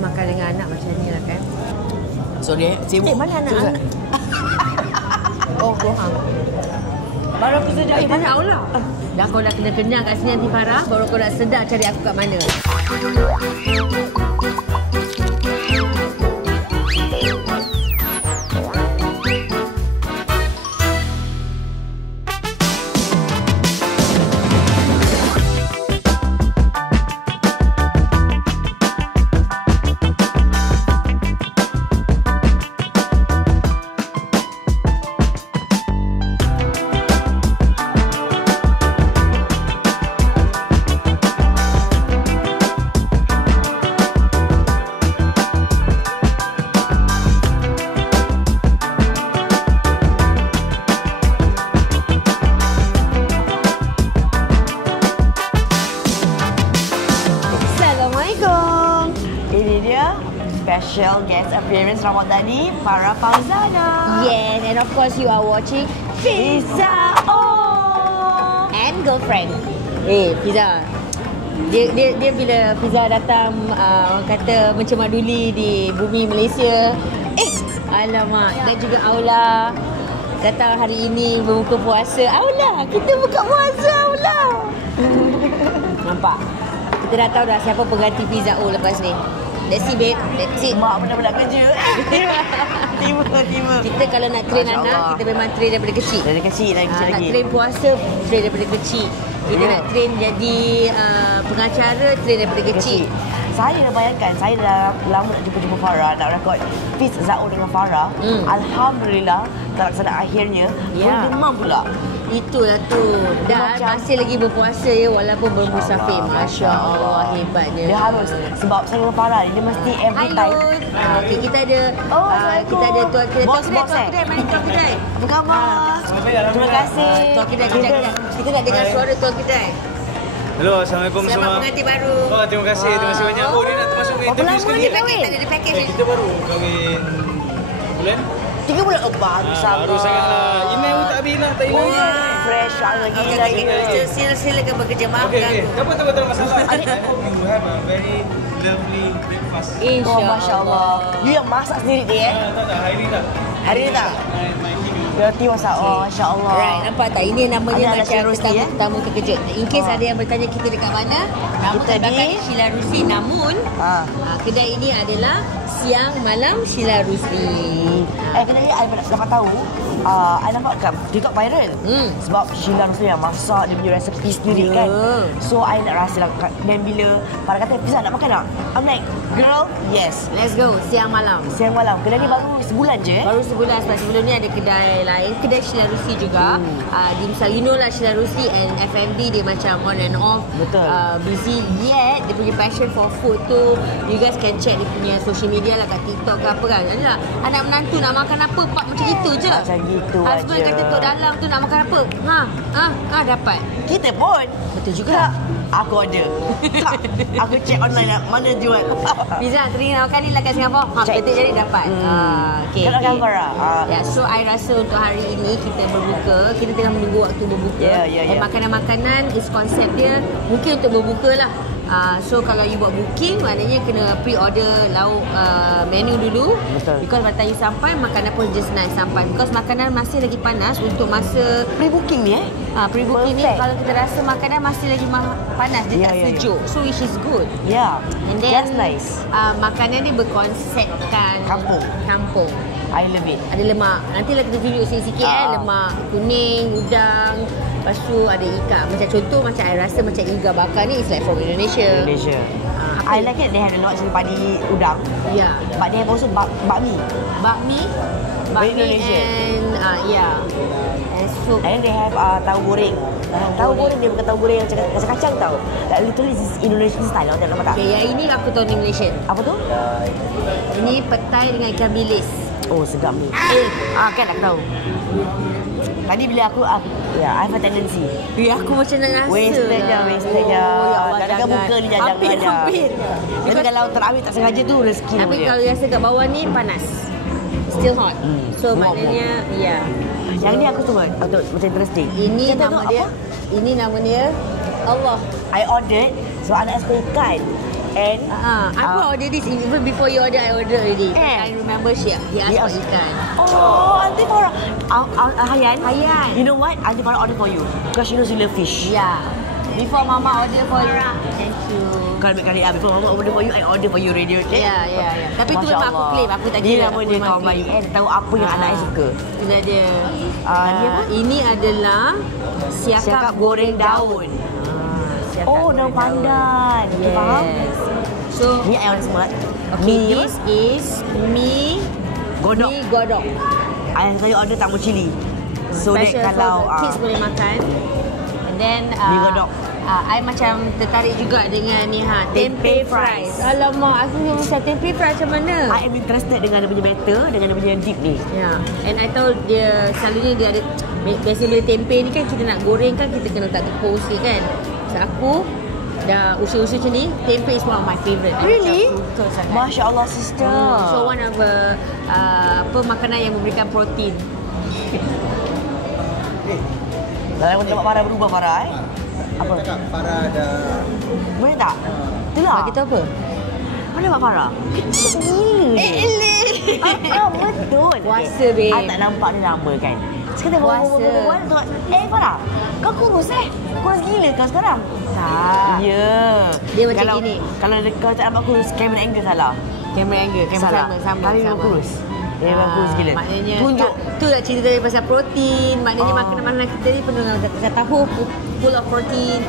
makan dengan anak macam ni lah kan. Sorry, sibuk. Mana anak? Oh, Goham. Baru aku sedar. Mana Aula? Dah kau dah kena kenyang kat sini nanti Farah, baru kau nak sedar cari aku kat mana. Special guest appearance Ramadhani, Farah Fauzana. Yes, and of course you are watching Pizza and Girlfriend. Pizza. Dia bila Pizza datang orang kata mencemaduli di bumi Malaysia. Alamak, dan juga Aula datang hari ini berbuka puasa. Aula, kita buka puasa Aula. Nampak? Kita dah tahu dah siapa pengganti Pizza lepas ni. That's it, babe. That's it. Mak benar-benar kerja. Tiba. Kita kalau nak train anak, kita memang train daripada kecil. Dari kecil lagi. Nak train puasa, train daripada kecil. Kita nak train jadi pengacara, train daripada kecil. Saya dah bayangkan, saya dah lama nak jumpa Farah, nak rekod Fiz Zao dengan Farah. Alhamdulillah, terlaksana akhirnya. Boleh demam pula. Itulah tu. Dan masih lagi berpuasa ya, walaupun bermusafir. Masya Allah, hebatnya. Dia harus. Sebab saya dengan Farah ni, dia mesti every time. Okay, kita ada kita ada tuan kedai. Bos, Mari tuan kedai. Apa khabar? Terima kasih. Tuan kedai, kita nak dengar suara tuan kedai. Hello, Assalamualaikum semua. Selamat pengantin baru. Oh, terima kasih banyak. Oh, dia nak termasuk interview sekali. Dia package. Kita baru kahwin bulan 3 bulan. Oh, baru sangat. Baru sangat lah. Email pun tak habis lah, tak hilang. Fresh lagi. Silakan bekerja. Maafkan. Okay. Tak masalah. I hope you have a very lovely breakfast. InsyaAllah. Masya Allah. You yang masak sendiri dia Tak, hari ni tak. My team. Berarti masak. Oh, Masya Allah. Right, nampak tak? Ini namanya Ada macam Rusi, tetamu terkejut. In case ada yang bertanya kita dekat mana, kita di Sheila Rusli. Namun, kedai ini adalah siang malam Sheila Rusli. Kedai ni I dapat tahu, I nampak kat TikTok viral. Sebab Sheila Rusli yang masak, dia punya resepi sendiri kan. So, I nak rasa lah. Dan bila Farah kata, Pizza nak makan tak? I'm like, girl, yes. Let's go, siang malam. Siang malam. Kedai ni baru sebulan je. Baru sebulan sebab sebelum ni ada kedai lain. Kedai Sheila Rusli juga. Di misal, you know lah Sheila Rusli and FMD dia macam on and off. Betul. Busy yet. Dia punya passion for food tu. You guys can check dia punya social media lah kat TikTok ke apa kan. Adalah anak menantu nak makan apa, pak macam gitu je. Macam gitu husband kata tok dalam tu nak makan apa. Dapat. Kita pun. Betul juga. Aku order. Tak. Aku check online lah. Mana jual. Pizza teringin makan ni lah kat Singapura. Ketik jadi dapat. Kalau kan Farah. So I rasa untuk hari ini kita berbuka. Kita tengah menunggu waktu berbuka. Dan makanan-makanan is konsep dia mungkin untuk berbuka lah. So kalau you buat booking, maknanya kena pre-order lauk menu dulu. Betul. Because by the time you sampai, makanan pun just nice sampai. Because makanan masih lagi panas untuk masa pre-booking ni pre-booking ni kalau kita rasa makanan masih lagi panas, dia tak sejuk. So which is good. And then that's nice. Makanan ni berkonsepkan kampung. I love it. Ada lemak. Nantilah kita tunjuk sikit-sikit lemak kuning, udang. Lepas tu ada ikan. Macam contoh macam I rasa macam iga bakar ni is like from Indonesia. I like it. They have a lot of padi udang. But they have also bakmi. Bakmi Indonesia. And soup. And they have tahu goreng. Tahu goreng dia bukan tahu goreng yang kacang-kacang tau. Like literally this is Indonesian style. Tengok nampak tak? Okay, yang ini aku tahu ni Malaysian. Apa tu? Ini petai dengan ikan bilis. Oh, sedap ni. Kan aku tahu. Tadi bila aku I have a tendency. Aku macam nak rasa. Wasted je. Jangan muka ni jangan. Hampir. Tapi kalau terambil tak sengaja tu rezeki dia. Tapi kalau rasa kat bawah ni panas. Still hot. So maknanya Yang ni aku tengok macam interesting. Ini nama dia Allah. I ordered. So anak suka ikan. And I pun order this even before you order. I order already. I remember he asked for ikan. Oh, Auntie Farah. Hayan. Hayan. You know what? Auntie Farah order for you because she knows you love fish. Yeah. Before Mama order for you. Thank you. Kalau ambil kali before Mama order for you, I order for you already. Okay? Ya. Tapi tu memang aku claim. Aku tak kira. Dia nama dia kawan baik. Tahu apa yang anak suka. Ini dia. Ni apa? Ini adalah siakap goreng daun. Oh, daun pandan. Yes. Faham? So, ni I order semua. Okay, this is mi godok. Mi godok. Saya order tamu cili. So Special kalau kids boleh makan. And then mi godok. I macam tertarik juga dengan ni tempe fries. Alamak, aku macam tempe fries macam mana? I am interested dengan dia punya batter, dengan dia punya dip ni. Ya. And I tahu dia selalunya dia ada biasa bila tempe ni kan kita nak goreng kan kita kena letak tepung sikit kan. So aku dah usia-usia macam ni, tempe is one of my favourite. Really? Suka sangat. Masya Allah, sister. So one of makanan yang memberikan protein. Kalau aku nampak Farah berubah, Farah apa? Farah ada. Boleh tak? Itulah. Bagi tahu apa? Mana nampak Farah? Kecil gila. Betul. Puasa, babe. I tak nampak dia lama kan. Sekarang Puasa. Farah, kau kurus Kurus gila kau sekarang. Tak. Ya. Dia macam gini. Kalau kau tak nampak kurus, camera angle salah. Kamera angle. Sama. Kali memang kurus. Dia memang kurus gila. Maknanya tunjuk. Tu nak cerita tadi pasal protein. Maknanya makanan-makanan kita ni penuh dengan tahu full of protein.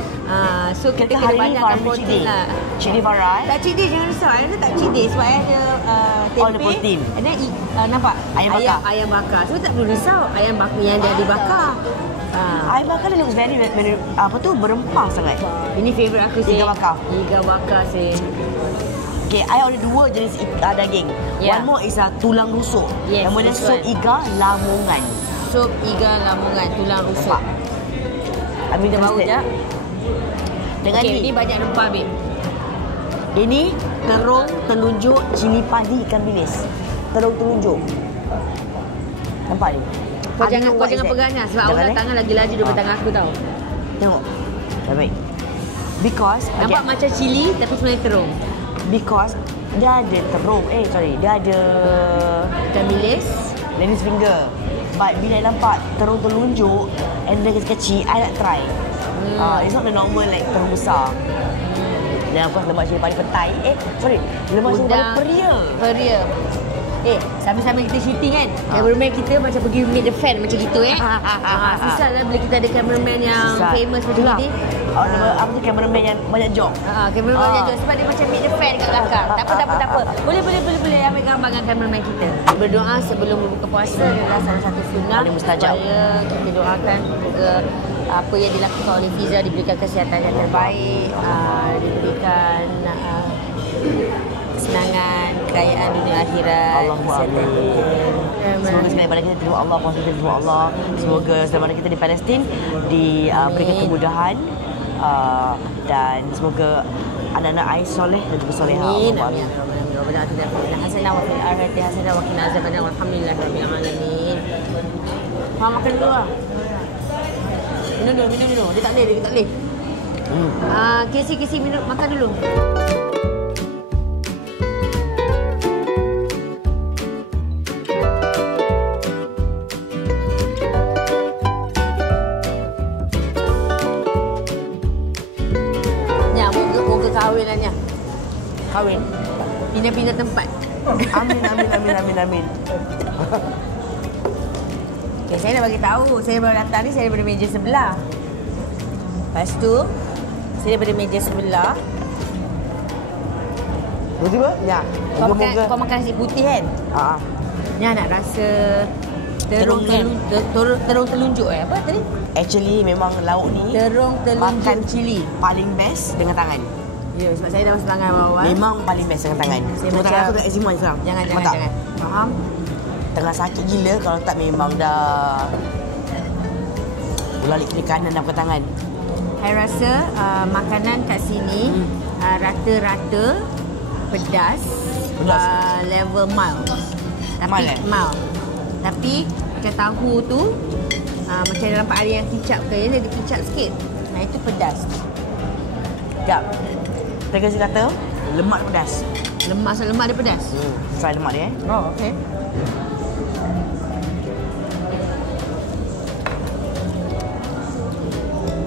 So kita kena banyakkan protein lah. Cik Day Farah. Tak cik day, jangan risau. I tak cik day sebab I ada tempe. All the protein. And then nampak? Ayam bakar. So tak perlu risau. Ayam bakar yang dah dibakar. Ayam bakar dia looks very berempah sangat. Ini favourite aku sih. Iga bakar. Iga bakar sih. Okay, I order 2 jenis daging. Yeah. One more is tulang rusuk. Yes, yang mana sup iga lamongan. Sup iga lamongan, tulang rusuk. Ambil Kita bau je. Dengan ini banyak rempah, babe. Ini terung telunjuk cili padi ikan bilis. Terung telunjuk. Nampak ni? Kau jangan pegangnya sebab Allah tangan lagi laju daripada tangan aku tau. Tengok. Baik. Because nampak macam cili tapi sebenarnya terung. Because dia ada terung. Dia ada ikan bilis, ladies finger. But bila I nampak terung telunjuk and dia kecil-kecil, I nak try. It's not the normal like terung besar. Dan of course lemak cili padi petai. Lemak cili padi peria. Sambil-sambil kita shooting kan, cameraman kita macam pergi meet the fan macam gitu susah lah bila kita ada cameraman yang famous macam ni. Apa tu cameraman yang banyak job? Cameraman banyak job sebab dia macam meet the fan kat belakang. Tak apa. Boleh ambil gambar dengan cameraman kita. Berdoa sebelum berbuka puasa adalah salah satu sunnah supaya kita doakan semoga apa yang dilakukan oleh Fiza diberikan kesihatan yang terbaik, diberikan kesenangan, kekayaan dunia akhirat. Allahumma semoga sekali pada kita terima Allah, puasa kita terima Allah. Semoga selama kita di Palestin diberikan kemudahan dan semoga anak-anak ais soleh dan juga soleha. Amin. Rabbana atina fid dunya hasanah wa fil akhirati hasanah wa qina azabannar. Walhamdulillahirabbil alamin. Makan dulu lah. Minum dulu. Dia tak boleh. Kesi minum, makan dulu. Kahwin. Pindah-pindah tempat. Amin. Okay, saya dah bagi tahu. Saya baru datang ni, saya daripada meja sebelah. Lepas tu, saya daripada meja sebelah. Tiba-tiba? Ya. Kau makan nasi putih kan? Ni nak rasa terung telunjuk apa tadi? Actually memang lauk ni terung telunjuk cili paling best dengan tangan. Ya, sebab saya dah masuk tangan bawah. Memang paling best dengan tangan. Saya macam aku kat eczema sekarang. Jangan. Faham? Tengah sakit gila kalau tak memang dah ulalik kiri kanan dah pakai tangan. Saya rasa makanan kat sini rata-rata pedas. Level mild. Mild. Tapi macam tahu tu macam dalam Pak Ari yang kicap ke, dia kicap sikit. Itu pedas. Sekejap. Saya kasi kata, Lemak pedas. Lemak dia pedas. Try lemak dia Oh, okey.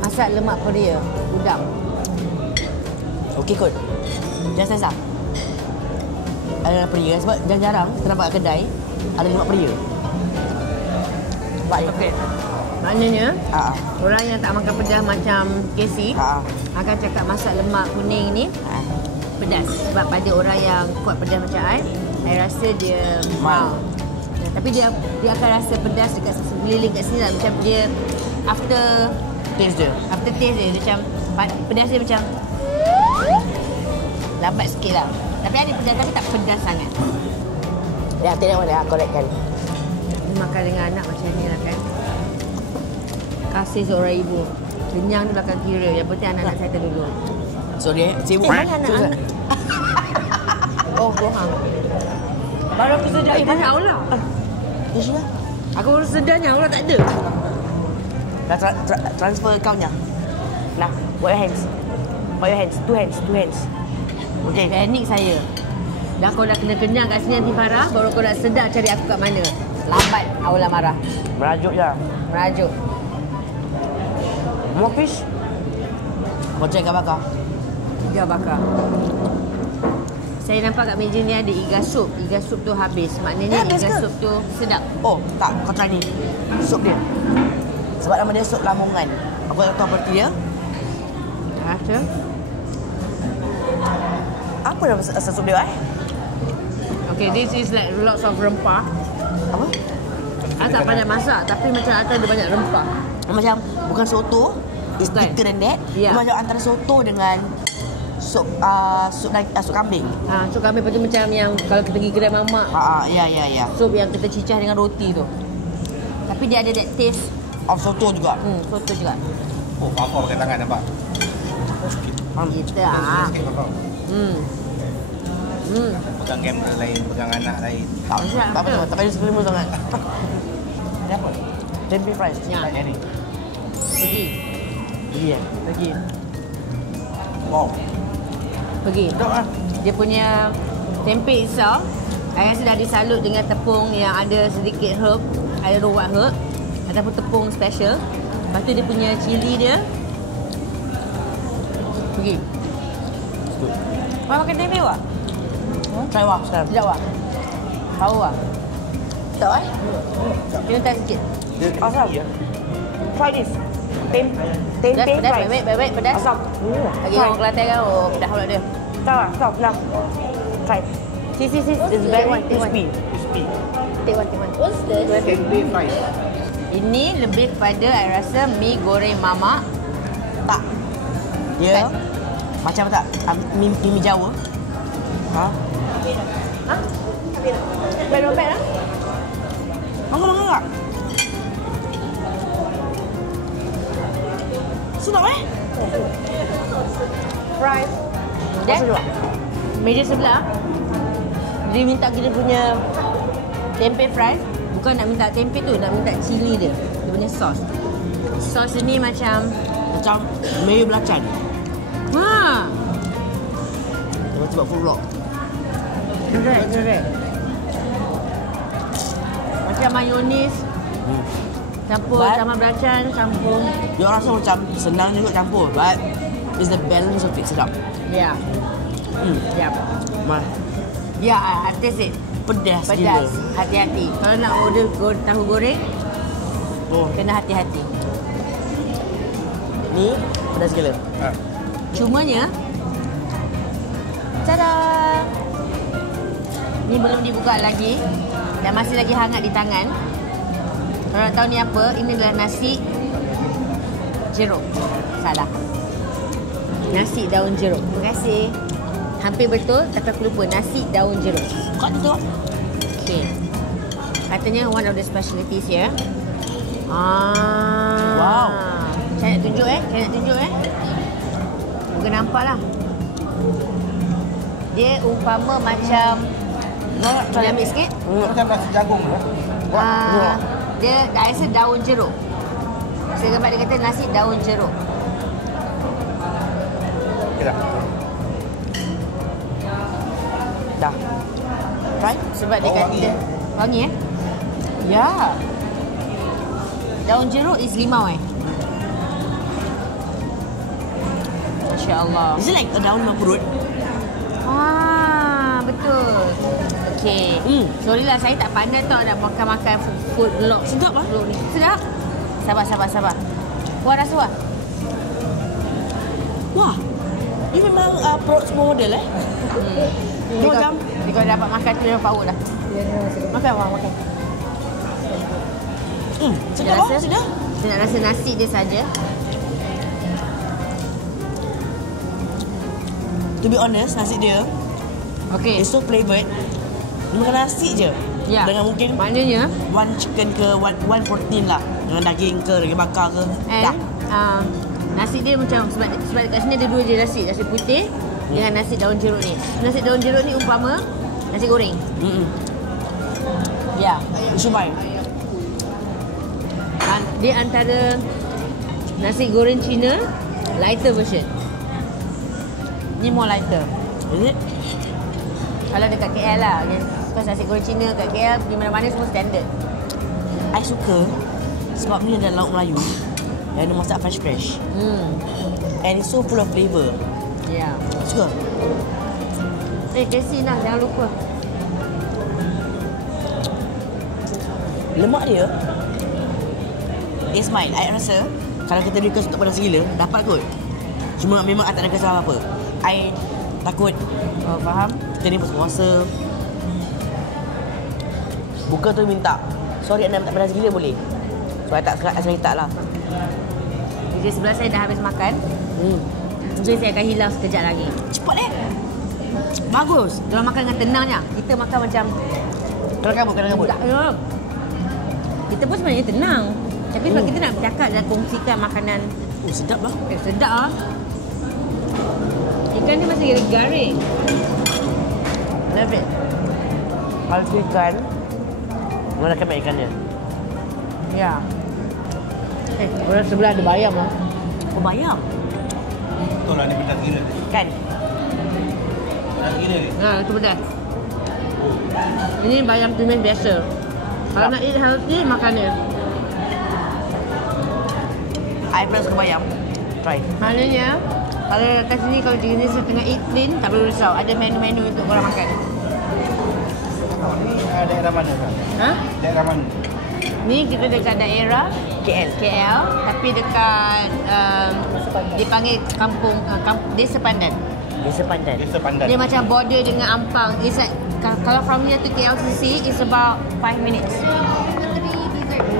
Asap lemak peria, udang. Okey kot. Jangan sesam. Ada peria sebab jarang-jarang kita nampak kat kedai ada lemak peria. Baik. Okey. Maknanya, Ha. orang yang tak makan pedas macam Casey Ha. akan cakap masak lemak kuning ni Ha. pedas. Sebab pada orang yang kuat pedas macam I rasa dia Mild. Tapi dia akan rasa pedas dekat sekeliling kat sini lah. Macam dia after Taste dia. taste dia macam pedas dia macam lambat sikit lah. Tapi ada pedas tapi tak pedas sangat. Ya, tidak boleh correct kan. Ni makan dengan anak macam ni lah kan. Kasih seorang ibu. Kenyang tu akan kira. Yang penting anak-anak saya dulu. Sorry sibuk. Mana anak-anak? Oh, bohong. Baru aku sedar. Banyak Allah. Ish lah. Aku baru sedarnya Allah tak ada. Dah transfer account-nya. Nah, put your hands. Put your hands. Two hands. Okay, panik saya. Dah kau dah kena kenyang kat sini nanti Farah, baru kau nak sedar cari aku kat mana. Lambat Aula marah. Merajuk je. Merajuk. More fish? Kau cek kat bakar. Dia bakar. Saya nampak kat meja ni ada iga sup. Iga sup tu habis. Maknanya Habis iga ke? sup tu sedap. Oh, tak. Kau try ni. Sup dia. Sebab nama dia sup Lamongan. Aku tak tahu berarti dia. Rasa? Apa nama asal sup dia Okay, this is like lots of rempah. Apa? I tak pandai masak tapi macam atas ada banyak rempah. Macam bukan soto. It's Bukan. thicker than that. Ya. Dia macam antara soto dengan sup sup kambing. So kami lepas tu macam yang kalau kita pergi kedai mamak, Ya. sup yang kita cicah dengan roti tu. Tapi dia ada that taste Of soto juga. soto juga. Oh, Fafau pakai tangan nampak. Kita ah. Sikit Fafau. Pegang kamera lain, pegang anak lain. Tak Sedap tak ke? apa. Tak payah sekelimu sangat. Ini apa? Tempeh fries. Ya, Yang ni. pergi. Pergi ya. Pergi. Wow. Pergi. Sedap lah. Dia punya tempe itself, I rasa dah disalut dengan tepung yang ada sedikit herb. I don't know what herb. Ataupun tepung special. Lepas tu dia punya cili dia. Pergi. Kau makan tempe wak? Try wah sekarang. Sekejap wak. Tahu wak? Tak eh? Kita tak sikit. Asam. Try this. Tempe Pedas, fries. baik, pedas. Asam. Bagi orang Kelantan kan, oh pedas pula dia. Tak lah, stop lah. Try. This is very Crispy. Crispy. Take one. What's this? Tempe fries. Ini lebih kepada I rasa mi goreng mamak. Tak. Dia Kan? macam tak mie Jawa. Ha? Ha? Not bad lah. Makan tak? Sedap Fries. Rasa juga. Meja sebelah dia minta kita punya tempe fries. Bukan nak minta tempe tu, nak minta cili dia. Dia punya sos. Sos ni macam Macam mayo belacan. ha, Dia sebab full rock. correct. Macam mayonis campur But- sama belacan, campur. Dia orang rasa macam senang juga campur. But it's the balance of it sedap. Ya. Ya. Mah. Ya, I taste it. Pedas Pedas. gila. Hati-hati. Kalau nak order tahu goreng, Oh, kena hati-hati. ni pedas gila. Ha. Cumanya, tada! Ni belum dibuka lagi dan masih lagi hangat di tangan. Kalau nak tahu ni apa, ini adalah nasi jeruk. Salah. Nasi daun jeruk. Terima kasih. Hampir betul, tapi aku lupa. Nasi daun jeruk. Kat tu. Okay. Katanya one of the specialties here. Wow. Saya nak tunjuk Bukan nampak lah. Dia umpama macam boleh ambil sikit? Macam nasi jagung tu. Dia I rasa daun jeruk. Saya gambar dia kata nasi daun jeruk. Okey tak? Dah. Try. Sebab dia kata wangi Ya. Daun jeruk is limau Masya Allah. Is it like a daun limau perut? Betul. Okay. Sorry lah, saya tak pandai tau nak makan-makan food vlog. Sedap lah. Vlog ni. Sedap. Sabar. Wah, rasa wah. Wah. Ini memang perut semua model Dia kalau dapat makan tu dia paut dah. Makan wah, makan. Sedap lah, sedap. Saya nak rasa nasi dia saja. To be honest, nasi dia Okay. it's so flavoured. Dia makan nasi je. Ya. Dengan mungkin maknanya one chicken ke one protein lah. Dengan daging ke, daging bakar ke. Dah. Nasi dia macam sebab kat sini ada dua je nasi putih dengan nasi daun jeruk ni. Nasi daun jeruk ni umpama nasi goreng. Ya, you should buy. Dia antara nasi goreng Cina lighter version. Ni more lighter. Is it? Kalau dekat KL lah. Because nasi goreng Cina kat KL di mana-mana semua standard. I suka sebab ni ada lauk Melayu yang dia masak fresh. And it's so full of flavour. Ya. Suka. Kasih nak, jangan lupa. Lemak dia it's mine. I rasa kalau kita request untuk pedas gila dapat kot. Cuma memang I tak ada kesalahan apa. I takut Faham? kita ni puasa. Buka tu minta, sorry anda tak pedas gila boleh? So I tak minta lah. Di sebelah saya dah habis makan. Mungkin saya akan hilang sekejap lagi. Cepat bagus. Kalau makan dengan tenangnya. Kita makan macam Kena kabut. tak, kita pun sebenarnya tenang. Tapi sebab kita nak bercakap dan kongsikan makanan. Sedap lah. Sedap lah. Ikan dia masih garing. Love it. Kalau tu ikan, mana makan ikan dia? Ya. Orang sebelah ada bayam lah. Oh, bayam. Betul lah, ni pedas gila. Kan? Pedas gila ni. Itu pedas. Ini bayam tumis biasa. Kalau nak eat healthy, makan dia. I pernah suka bayam. Try. Maknanya, kalau kat sini kalau jenis tengah eat clean, tak perlu risau. Ada menu-menu untuk korang makan. Ni daerah mana kan? Daerah mana? Ni kita dekat daerah KL, tapi dekat dipanggil kampung Desa Pandan. Desa Pandan. Dia macam border dengan Ampang. It's like, kalau from here to KLCC it's about 5 minutes.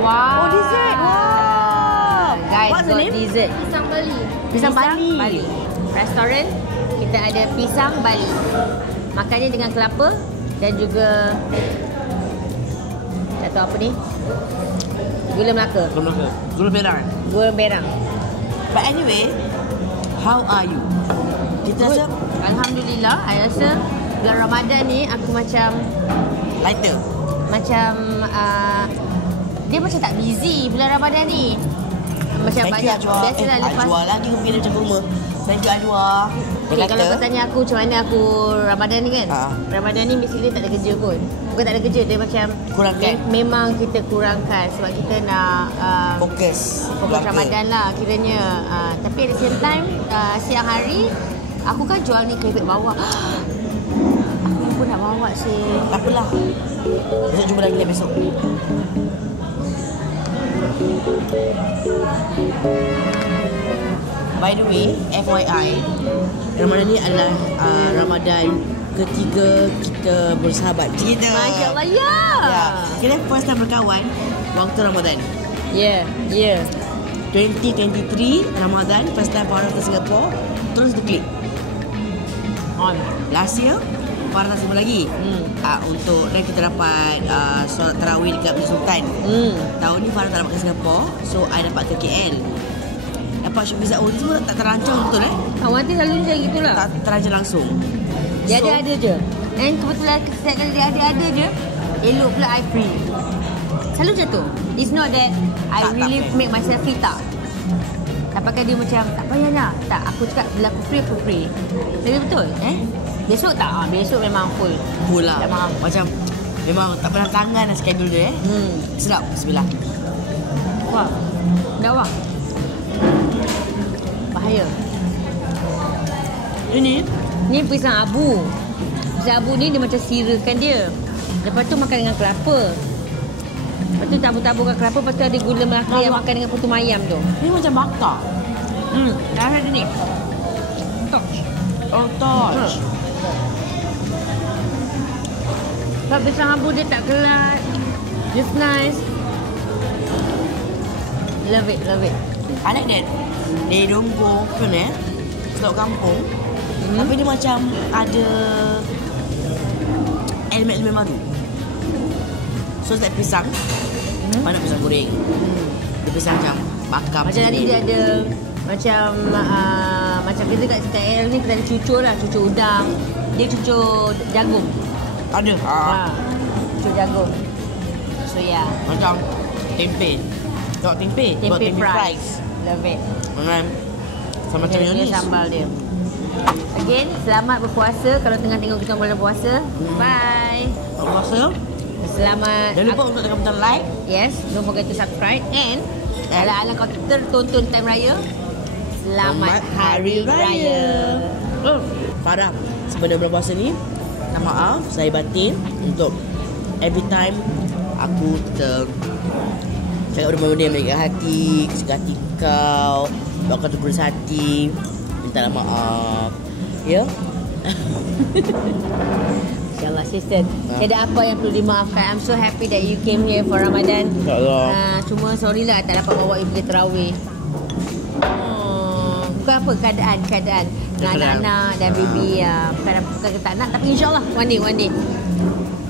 Wow. Oh, dessert. Wow. Guys, What's the name? Dessert. Pisang Bali. Restoran kita ada pisang Bali. Makannya dengan kelapa dan juga tak tahu apa ni. Gula Melaka. Gula merah. But anyway, how are you? Kita rasa Alhamdulillah, I rasa bulan Ramadan ni aku macam lighter. Dia macam tak busy bulan Ramadan ni. Macam Thank banyak you, Ajwa. biasalah lepas Ajwa lagi mungkin dia macam kurma. Thank you, Ajwa. Okay, kalau kau tanya aku macam mana aku Ramadan ni kan, Ramadan ni basically tak ada kerja pun. Bukan tak ada kerja, dia macam kurangkan. Memang kita kurangkan sebab kita nak fokus Ramadan lah kiranya. Tapi at the same time, siang hari aku kan jual ni keripik bawah. Aku pun nak bawa sih. Tak apalah. Besok jumpa lagi besok. By the way, FYI, Ramadan ni adalah Ramadan ketiga kita bersahabat. Kita. Masya Allah, ya. Kita first time berkawan waktu Ramadan. Ya. 2023 Ramadan, first time Farah ke Singapore, terus the click. On. Last year, Farah tak semua lagi. Untuk dan kita dapat solat tarawih dekat Masjid Sultan. Tahun ni Farah tak dapat ke Singapore, so I dapat ke KL. Dapat Syufiza Uli semua tak terancang betul Awak nanti selalu macam gitulah. Tak terancang langsung. Dia ada je. And kebetulan setiap kali dia ada je, elok pula I free. Selalu macam tu. It's not that I really make myself free, tak. Tampakkan dia macam tak payah nak. Tak, aku cakap bila aku free. Jadi betul? Besok tak? Besok memang full. Full lah. Memang. Macam memang tak pernah tangan lah schedule dia. Sedap. Bismillah. Wah. Dah wah. Bahaya. Ni pisang abu. Pisang abu ni dia macam sirakan dia. Lepas tu makan dengan kelapa. Lepas tu tabur-taburkan kelapa. Lepas tu ada gula melaka yang makan dengan putu mayam tu. Ni macam bakar. Dah ada ni. Touch. Oh, touch. Sebab pisang abu dia tak kelat. Just nice. Love it. I like that. Dia donggo, Sedap kampung. Tapi dia macam ada elemen-elemen baru. So, setiap pisang. Mana pisang goreng. Dia pisang macam bakar. Macam nanti dia ada macam kita kat KL ni kita ada cucur lah, cucur udang. Dia cucur jagung. Ada. Cucur jagung. So yeah. Macam tempe. Tengok tempe. Tempe fries. Love it. Sama macam Dia sambal dia. Again, selamat berpuasa kalau tengah tengok kita bulan puasa. Bye. Puasa. Selamat. Jangan lupa untuk tekan butang like. Yes, don't forget to subscribe. And ala-ala kau tertonton time raya, selamat Hari Raya. Farah, sebelum bulan puasa ni, minta maaf, saya batin untuk every time aku cakap benda-benda yang menyakitkan hati, kesukaan hati kau, buatkan terputus hati. Minta maaf. Ya? InsyaAllah sister. Tiada apa yang perlu dimaafkan. I'm so happy that you came here for Ramadan. InsyaAllah. Cuma sorry lah tak dapat bawa you pergi terawih. Bukan apa, keadaan dengan anak-anak dan baby. Bukan tak nak, tapi insyaAllah one day.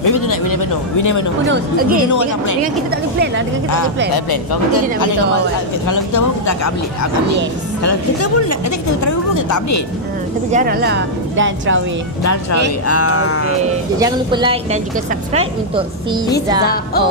Maybe tonight, we never know. Who knows? Again, know what's our plan. dengan kita tak boleh plan lah. Tak plan. Kalau kita kalau kita mau kita akan update. Yes. Kalau kita pun nanti kita terawih pun kita tak update. Tapi jarang lah. Dan terawih. Okay. Jangan lupa like dan juga subscribe untuk Pizza O.